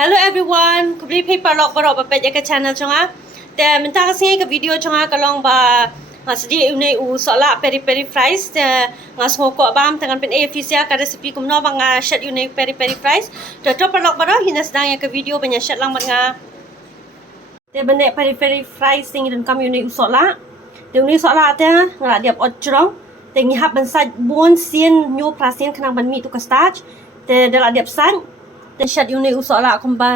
Hello everyone, kubli phi parlok barok ba page ka channel chonga. Te minta ka singai ka video chonga kalong ba ngasdi unai u sola peri peri fries te ngasmo ko bam tangan pen official ka recipe kumno ba nga shat unai peri peri fries. Te to parlok barok hina sedang ya ka video banya shat lang nga. Te bende peri peri fries ting dan kam unai u sola. Te unai sola te ngala diap ot churong. Te ngihap ban saj bon sien nyu prasien kanang ban mi tu ka starch. Te dala diap san. Te shat unai u sola kumba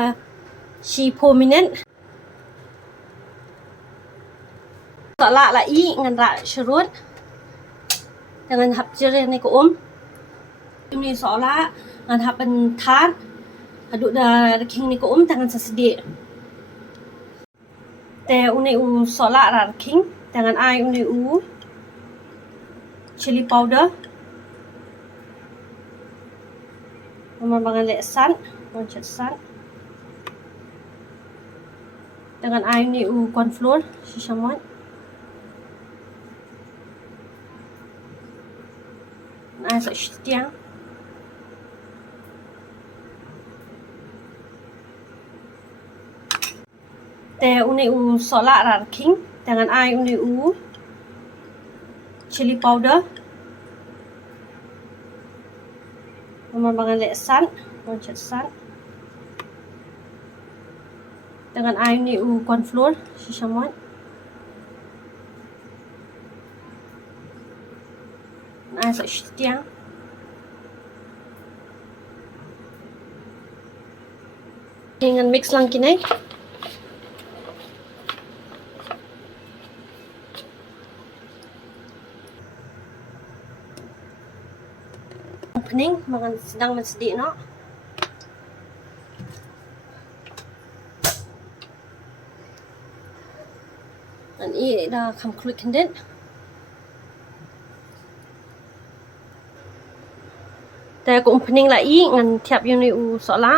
si prominent sola la i ngan ra sherut dengan hap jere ni ko ini sola ngan hap ben tar aduk da king ni ko tangan sesedi te unai u sola ra king dengan ai unai u chili powder nomor bangan le san moncet san dengan ai ni u corn flour sisamon ai sa stiang te unai u sola ra king dengan ai unai u chili powder nomor bangan le san moncet san dengan ai ni u corn flour sisamon ai sa stiang dengan mix lang kini pening makan sedang mensedik no dan ini dah kam kulit kenditแต่ก็pening lah i ngan tiap yung ni u sola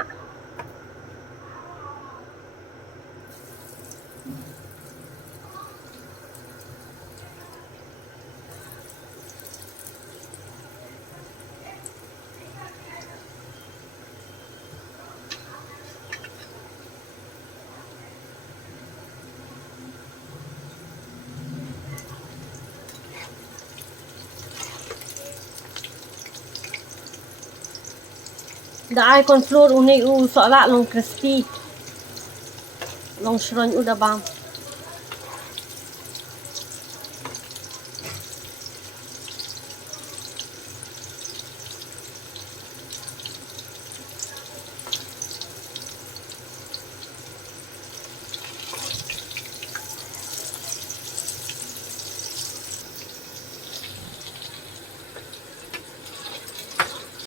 da ai corn flour unai u sola long crispy long shron u da bam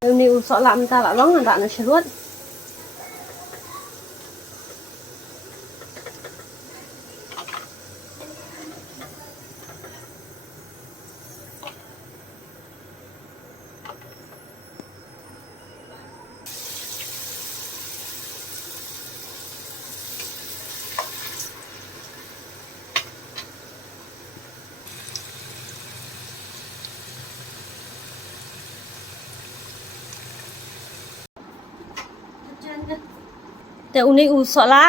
unai u sola minta la long ndak na sherut te unai u sola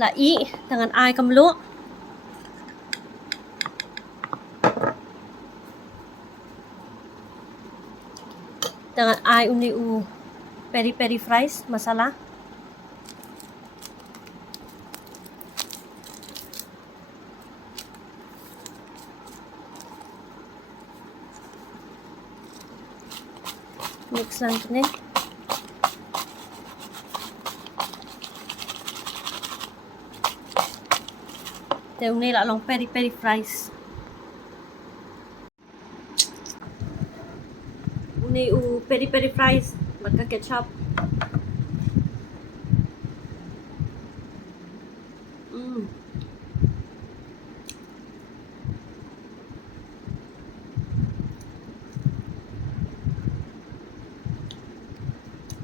la i dengan ai kamlu dengan ai unai u peri peri fries masala mix lang kini te unai la long peri peri fries unai u peri peri fries maka ketchup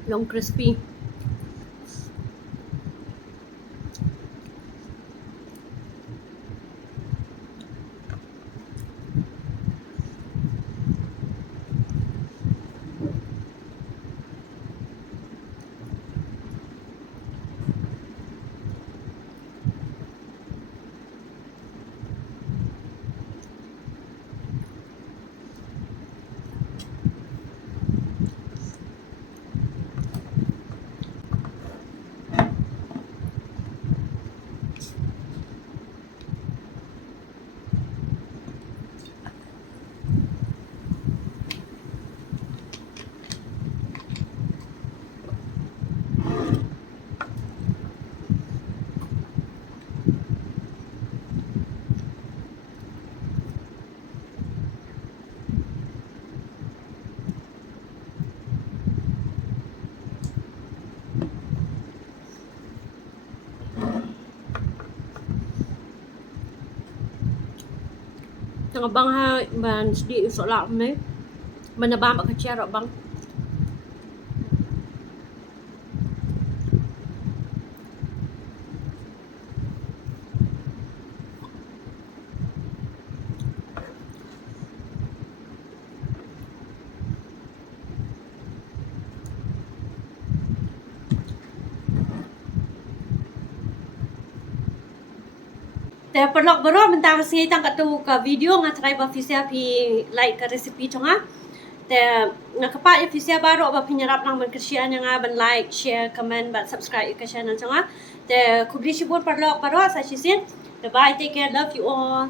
long crispy Tengah bang ha ban sedih solat me. Mana bang mak kecil rak bang. Te perlok bero mentang singai tang kat tu ka video ngat try ba fisia pi like ka resipi chonga. Te ngakapak ya fisia baru ba pinyarap nang ban kersian yang ban like, share, comment, ban subscribe ka channel chonga. Te kubli shibur perlok bero sa chisin. Bye, take care, love you all.